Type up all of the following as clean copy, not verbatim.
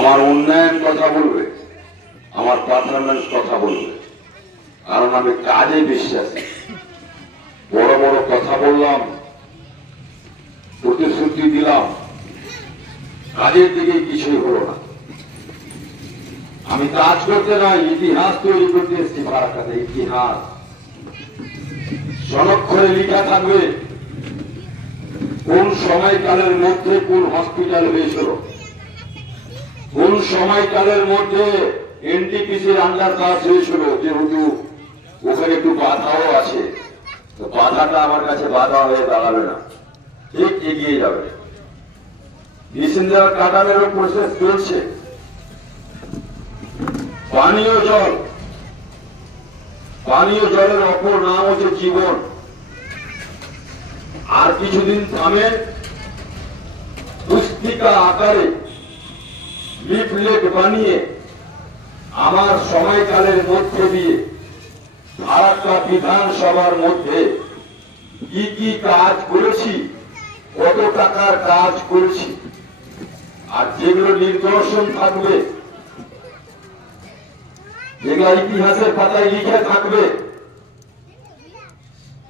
আমার উন্নয়ন কথা বলবে, আমার পারফরমেন্স কথা বলবে, কারণ আমি কাজে বিশ্বাসী। বড় বড় কথা বললাম, প্রতিশ্রুতি দিলাম, কাজের দিকে কিছুই হলো না। আমি কাজ করতে নয়, ইতিহাস তৈরি করতে এসেছি ফারাক্কাতে। ইতিহাস স্বনক্ষরে লেখা থাকবে কোন সময়কালের মধ্যে কোন হসপিটাল হয়েছিল, কোন সময়কালের মধ্যে এনটিপিসির আন্ডার পাস হয়েছিল। যেহেতু ওখানে একটু বাধাও আছে, তো বাধাটা আমার কাছে বাধা হয়ে দাঁড়াবে না, ঠিক এগিয়ে যাবে। ডিসেন্ডার কাটারেরও প্রসেস চলছে। পানীয় জল, পানীয় জলের অপর নাম হচ্ছে জীবন। আর কিছুদিন থামে পুস্তিকা আকারে লিফলেট বানিয়ে আমার সময়কালের মধ্যে দিয়ে ফারাক্কা বিধানসভার মধ্যে কি কি কাজ করেছি, কত টাকার কাজ করেছি, আর যেগুলো নিদর্শন থাকবে, যেগুলো ইতিহাসের পাতায় লিখে থাকবে,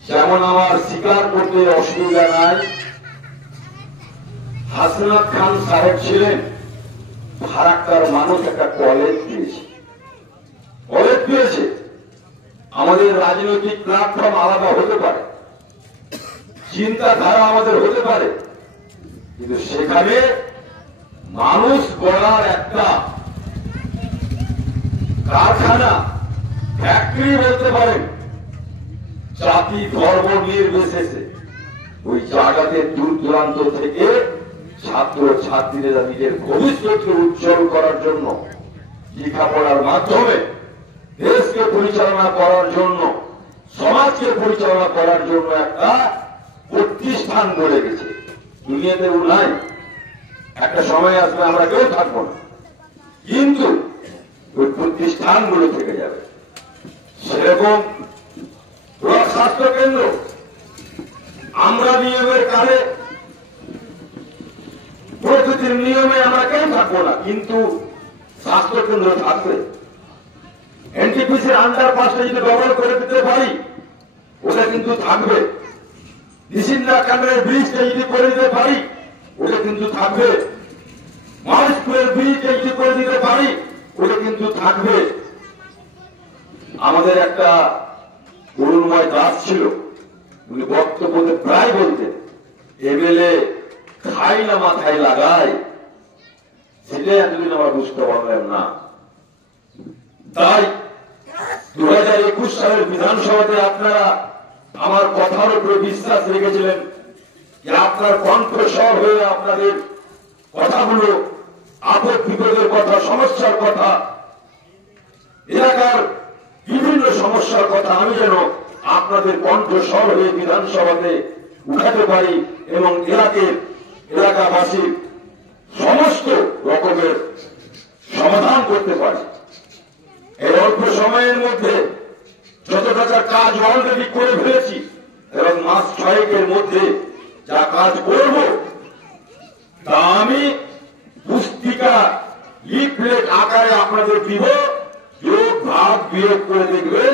যেমন আমার স্বীকার করতে অসুবিধা নাই, হাসনাত খান সাহেব ছিলেন ফারাক্কার মানুষ একটা কলেজ পেয়েছে। কলেজ পেয়েছে। আমাদের রাজনৈতিক প্ল্যাটফর্ম আলাদা হতে পারে, চিন্তাধারা আমাদের হতে পারে, কিন্তু সেখানে মানুষ গড়ার একটা কারখানা, ফ্যাক্টরি বলতে পারেন, জাতি ধর্ম নির্বিশেষে ওই জায়গাতে দূর দূরান্ত থেকে ছাত্র ছাত্রীরা নিজের ভবিষ্যৎকে উজ্জ্বল করার জন্য, লেখাপড়ার মাধ্যমে দেশকে পরিচালনা করার জন্য, সমাজকে পরিচালনা করার জন্য একটা প্রতিষ্ঠান গড়ে গেছে। দুনিয়াতে ও নাই। একটা সময় আসবে আমরা কেউ থাকবো না, কিন্তু ওই প্রতিষ্ঠানগুলো থেকে যাবে। সেরকম ব্লক স্বাস্থ্য কেন্দ্র আমরা নিয়মের কালে, প্রকৃতির নিয়মে আমরা কেউ থাকবো না, কিন্তু স্বাস্থ্য কেন্দ্র থাকবে। এনটিপিসির আন্ডার পাসটা যদি ব্যবহার করে দিতে পারি, ওটা কিন্তু থাকবে। ডিসিন্ডা কান্ডারের ব্রিজটা যদি করে দিতে পারি, ওটা কিন্তু থাকবে। মহেশপুরের ব্রিজটা যদি করে দিতে পারি, ওটা কিন্তু থাকবে। আমাদের একটা অরুণময় দাস ছিল, উনি বক্তব্যতে প্রায় বলতেন, এমএলএ খাই না মাথায় লাগায়। সেটাই এতদিন আমরা বুঝতে পারলাম না। তাই 2021 সালের বিধানসভাতে আপনারা আমার কথার উপরে বিশ্বাস রেখেছিলেন যে আপনার কণ্ঠস্বর হয়ে আপনাদের কথাগুলো, আপদ বিপদের কথা, সমস্যার কথা, এলাকার বিভিন্ন সমস্যার কথা আমি যেন আপনাদের কণ্ঠস্বর হয়ে বিধানসভাতে উঠাতে পারি এবং এলাকাবাসীর সমস্ত রকমের সমাধান করতে পারি। এই অল্প সময়ের মধ্যে যত টাকার কাজ অলরেডি করে ফেলেছি এবং মাস 6 মধ্যে যা কাজ করব তা আমি পুস্তিকা লিফলেট আকারে আপনাদের দিব। যোগ ভাগ বিয়োগ করে দেখবেন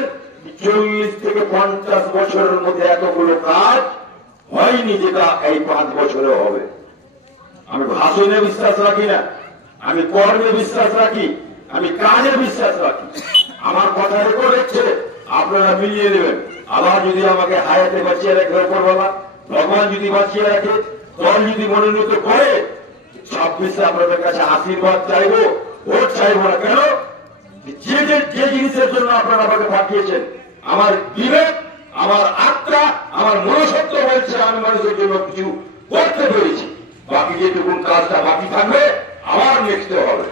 40 থেকে 50 বছরের মধ্যে এতগুলো কাজ হয়নি যেটা এই 5 বছরে হবে। আমি ভাষণে বিশ্বাস রাখি না, আমি কর্মে বিশ্বাস রাখি, আমি কাজে বিশ্বাস রাখি। আমার কথা রেকর্ড হচ্ছে, আপনারা মিলিয়ে নেবেন। আবার যদি আমাকে হায়াতে বাঁচিয়ে রাখে উপরওয়ালা, ভগবান যদি বাঁচিয়ে রাখে, দল যদি মনোনীত করে, 26-এ আপনাদের কাছে আশীর্বাদ চাইবো, ভোট চাইবো না। কেন? যে জিনিসের জন্য আপনারা আমাকে পাঠিয়েছেন, আমার বিবেক, আমার আত্মা, আমার মনসত্ব বলছে আমি মানুষের জন্য কিছু করতে পেরেছি। বাকি যেটুকুন কাজটা বাকি থাকবে আবার নেক্সটে হবে।